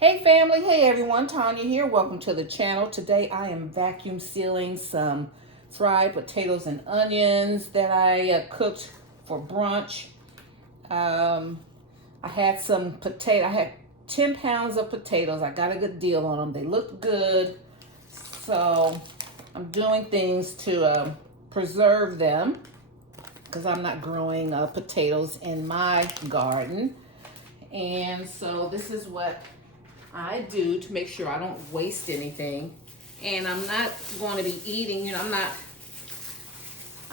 Hey family, hey everyone, Tanya here. Welcome to the channel. Today I am vacuum sealing some fried potatoes and onions that I cooked for brunch. I had I had 10 pounds of potatoes. I got a good deal on them. They looked good. So I'm doing things to preserve them because I'm not growing potatoes in my garden. And so this is what I do to make sure I don't waste anything. And I'm not going to be eating, I'm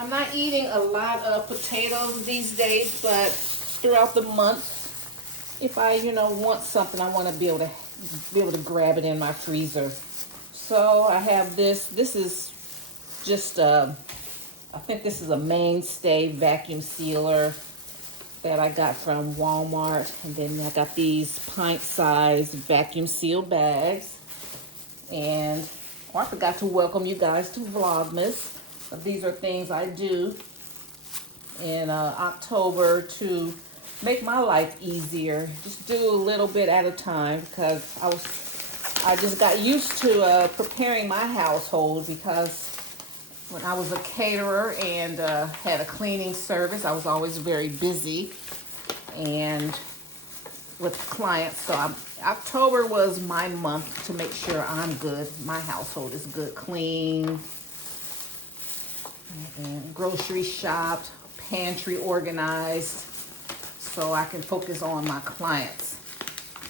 not eating a lot of potatoes these days, but throughout the month, if I, want something, I want to be able to grab it in my freezer. So I have this. This is just I think this is a mainstay vacuum sealer that I got from Walmart. And then I got these pint-sized vacuum seal bags. And I forgot to welcome you guys to Vlogmas. These are things I do in October to make my life easier. Just do a little bit at a time because I just got used to preparing my household because when I was a caterer and had a cleaning service, I was always very busy and with clients. So October was my month to make sure I'm good. My household is good, clean, and grocery shopped, pantry organized, so I can focus on my clients.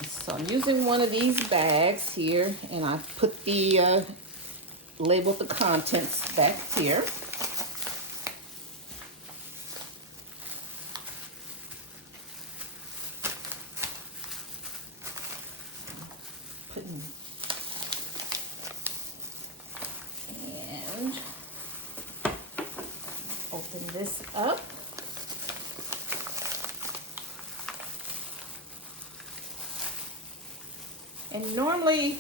So I'm using one of these bags here, and I put the labeled the contents back here. And open this up. And normally,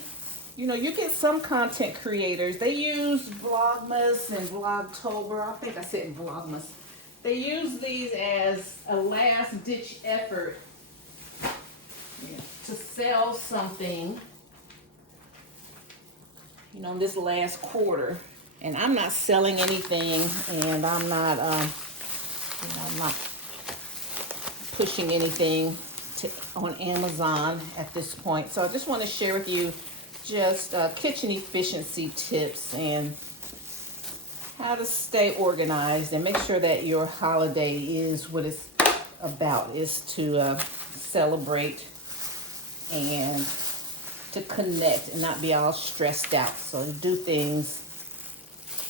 you get some content creators. They use Vlogmas and Vlogtober. I think I said Vlogmas. They use these as a last-ditch effort to sell something, this last quarter. And I'm not selling anything, and I'm not pushing anything on Amazon at this point. So I just want to share with you just kitchen efficiency tips and how to stay organized and make sure that your holiday is what it's about, is to celebrate and to connect and not be all stressed out. So do things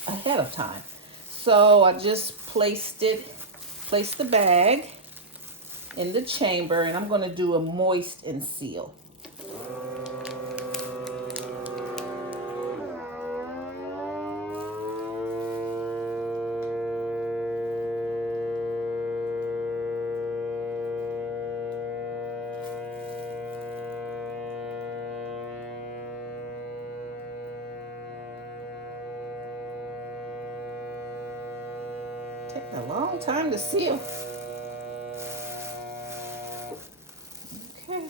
ahead of time. So I just placed the bag in the chamber, and I'm going to do a moist and seal. Take a long time to seal. Okay.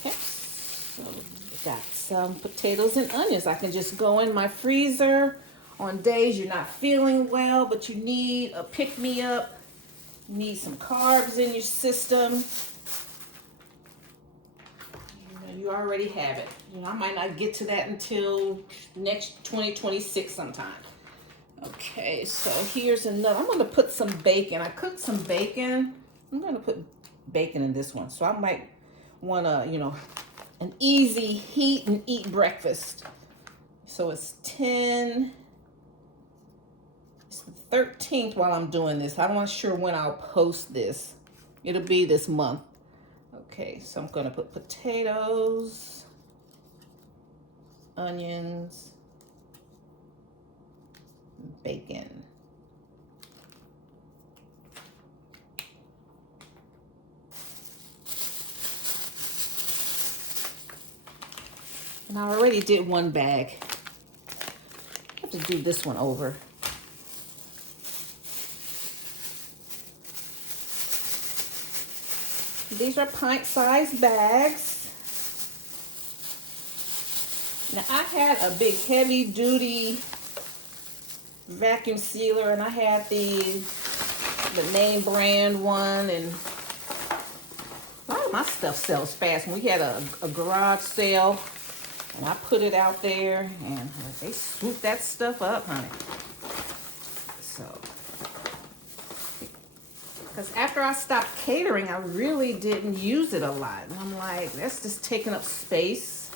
Okay. So got some potatoes and onions. I can just go in my freezer on days you're not feeling well, but you need a pick-me-up. You need some carbs in your system. You already have it. I might not get to that until next 2026 sometime. Okay, so here's another. I'm going to put some bacon. I cooked some bacon. I'm going to put bacon in this one. So I might want to, an easy heat and eat breakfast. So it's the 13th while I'm doing this. I'm not sure when I'll post this. It'll be this month. Okay, so I'm going to put potatoes, onions, bacon. And I already did one bag. I have to do this one over. These are pint-sized bags. Now, I had a big heavy-duty vacuum sealer, and I had the name brand one, and a lot of my stuff sells fast. We had a garage sale, and I put it out there, and they swooped that stuff up, honey. So, because after I stopped catering, I really didn't use it a lot. And I'm like, that's just taking up space.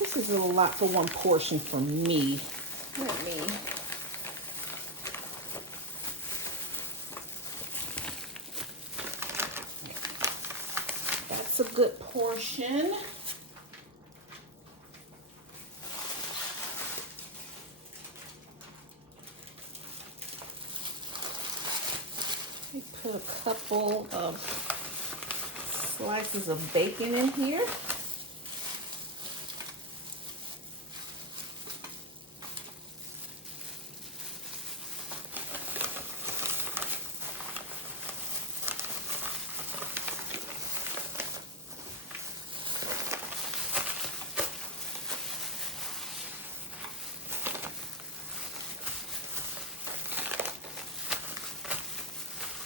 This is a lot for one portion for me. Let me. That's a good portion. Let me put a couple of slices of bacon in here.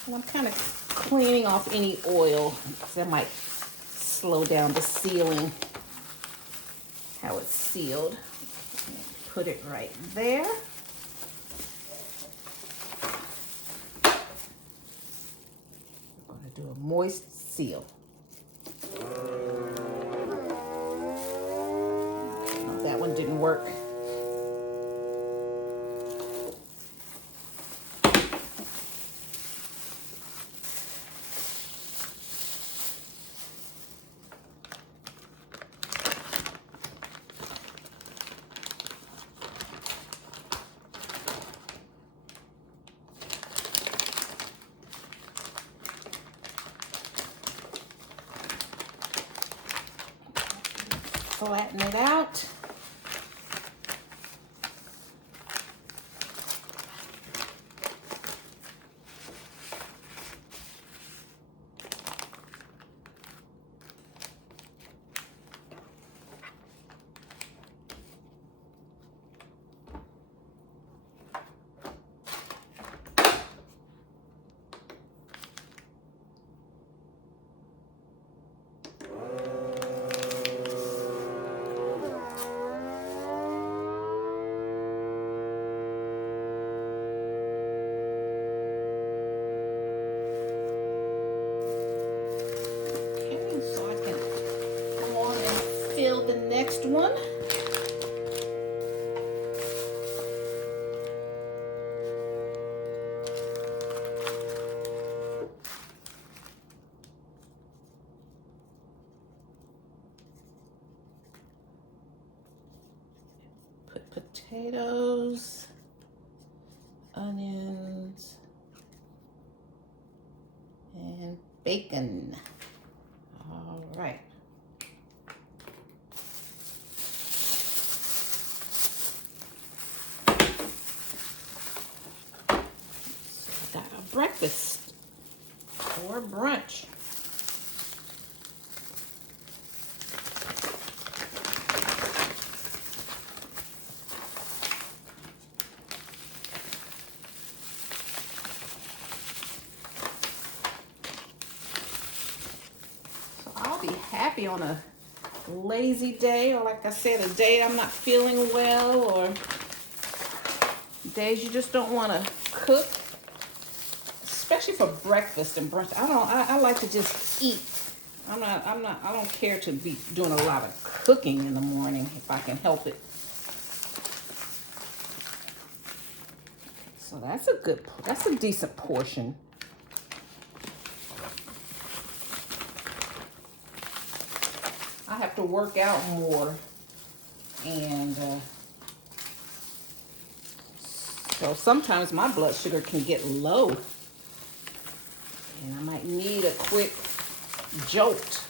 And I'm kind of cleaning off any oil because that might slow down the sealing, how it's sealed. Put it right there. I'm going to do a moist seal. Oh, that one didn't work. Flatten it out. The next one. Put potatoes, onions, and bacon. All right. Breakfast or brunch. So I'll be happy on a lazy day, or like I said, a day I'm not feeling well, or days you just don't want to cook. Especially for breakfast and brunch. I like to just eat. I don't care to be doing a lot of cooking in the morning if I can help it. So that's a decent portion. I have to work out more, and so sometimes my blood sugar can get low. And I might need a quick jolt.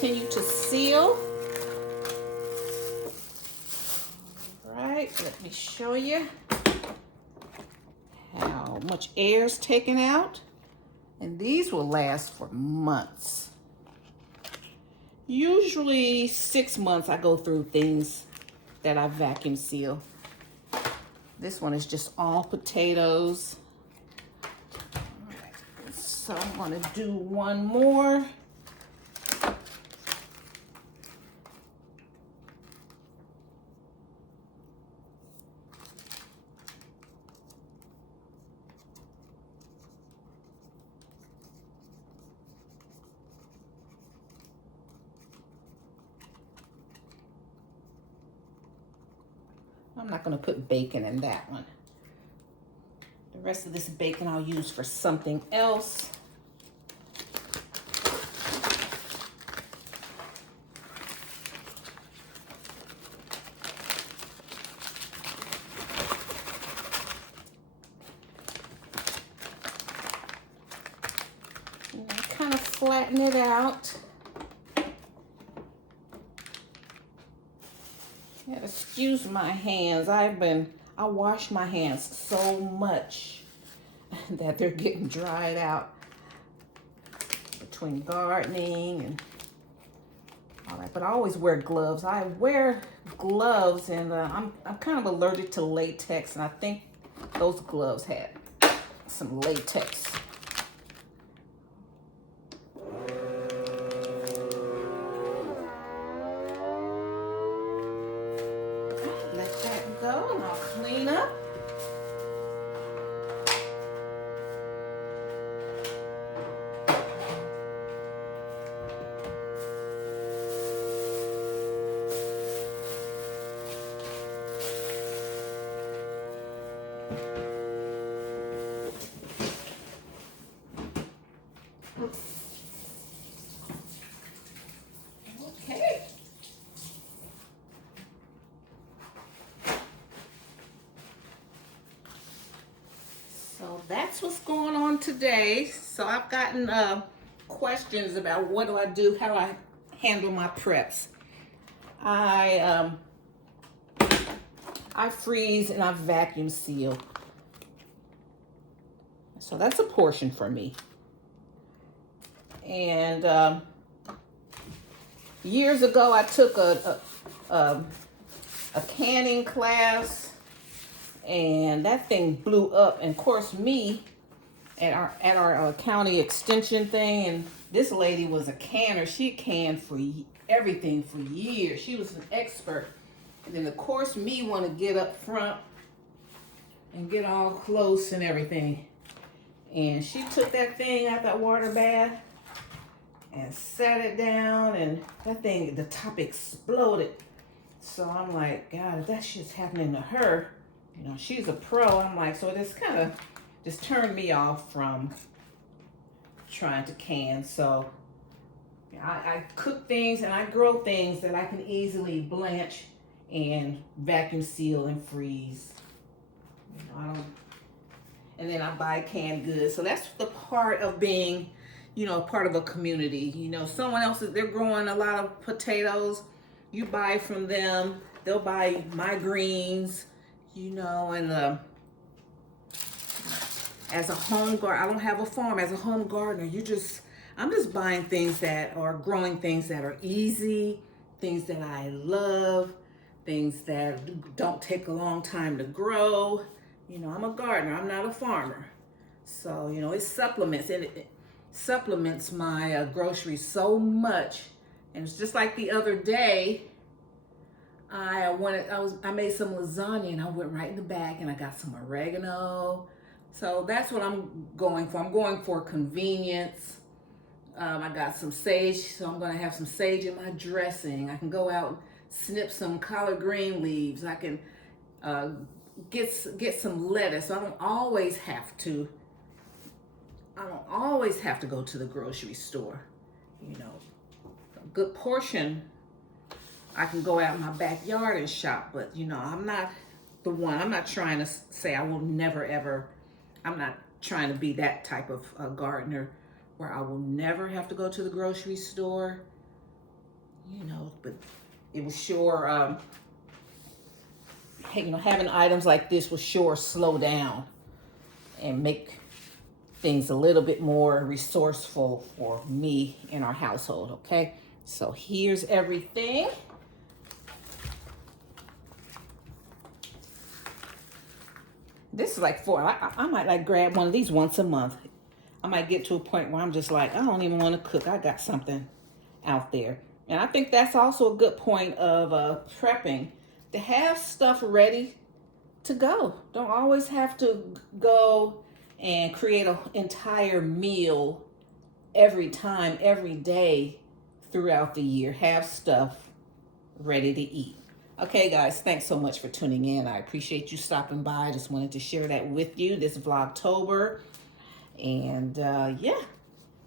continue to seal. All right, let me show you how much air is taken out. And these will last for months. Usually 6 months I go through things that I vacuum seal. This one is just all potatoes. All right, so I'm gonna do one more. I'm not going to put bacon in that one. The rest of this bacon I'll use for something else. And I kind of flatten it out. Excuse my hands. I wash my hands so much that they're getting dried out between gardening and all that. But I always wear gloves. I wear gloves, and I'm kind of allergic to latex, and I think those gloves had some latex. Okay. So that's what's going on today. So I've gotten questions about what do I do, how I handle my preps. I freeze and I vacuum seal. So that's a portion for me. And years ago, I took a canning class, and that thing blew up. And of course, me at our county extension thing, and this lady was a canner. She canned for everything for years. She was an expert. And then of course, me want to get up front and get all close and everything. And she took that thing out that water bath and set it down, and that thing, the top exploded. So I'm like, God, if that shit's happening to her, you know, she's a pro. I'm like, so this kind of just turned me off from trying to can. So I cook things and I grow things that I can easily blanch and vacuum seal and freeze. You know, and then I buy canned goods. So that's the part of being, you know, part of a community. You know, someone else, they're growing a lot of potatoes. You buy from them. They'll buy my greens, you know, and as a home gardener, I don't have a farm. As a home gardener, I'm just buying things that are growing things that are easy, things that I love, things that don't take a long time to grow. You know, I'm a gardener, I'm not a farmer. So, you know, it supplements, and it supplements my groceries so much. And it's just like the other day, I made some lasagna, and I went right in the back and I got some oregano. So that's what I'm going for. I'm going for convenience. I got some sage, so I'm going to have some sage in my dressing. I can go out and snip some collard green leaves. I can get some lettuce. I don't always have to go to the grocery store. You know, a good portion I can go out in my backyard and shop, but you know, I'm not the one. I'm not trying to say I will never ever. I'm not trying to be that type of gardener where I will never have to go to the grocery store. you know, but it was sure, you know, having items like this will sure slow down and make things a little bit more resourceful for me and our household, okay? So here's everything. This is like I might like grab one of these once a month. I might get to a point where I'm just like, I don't even want to cook. I got something out there. And I think that's also a good point of prepping, to have stuff ready to go. Don't always have to go and create an entire meal every time, every day throughout the year. Have stuff ready to eat. Okay, guys, thanks so much for tuning in. I appreciate you stopping by. I just wanted to share that with you, this Vlogtober. And yeah,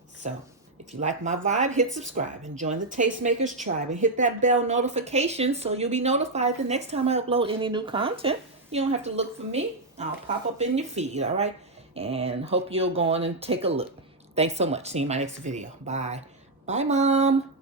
so if you like my vibe, hit subscribe and join the Tastemakers tribe and hit that bell notification so you'll be notified the next time I upload any new content. You don't have to look for me. I'll pop up in your feed, all right? And hope you'll go on and take a look. Thanks so much. See you in my next video. Bye. Bye, Mom.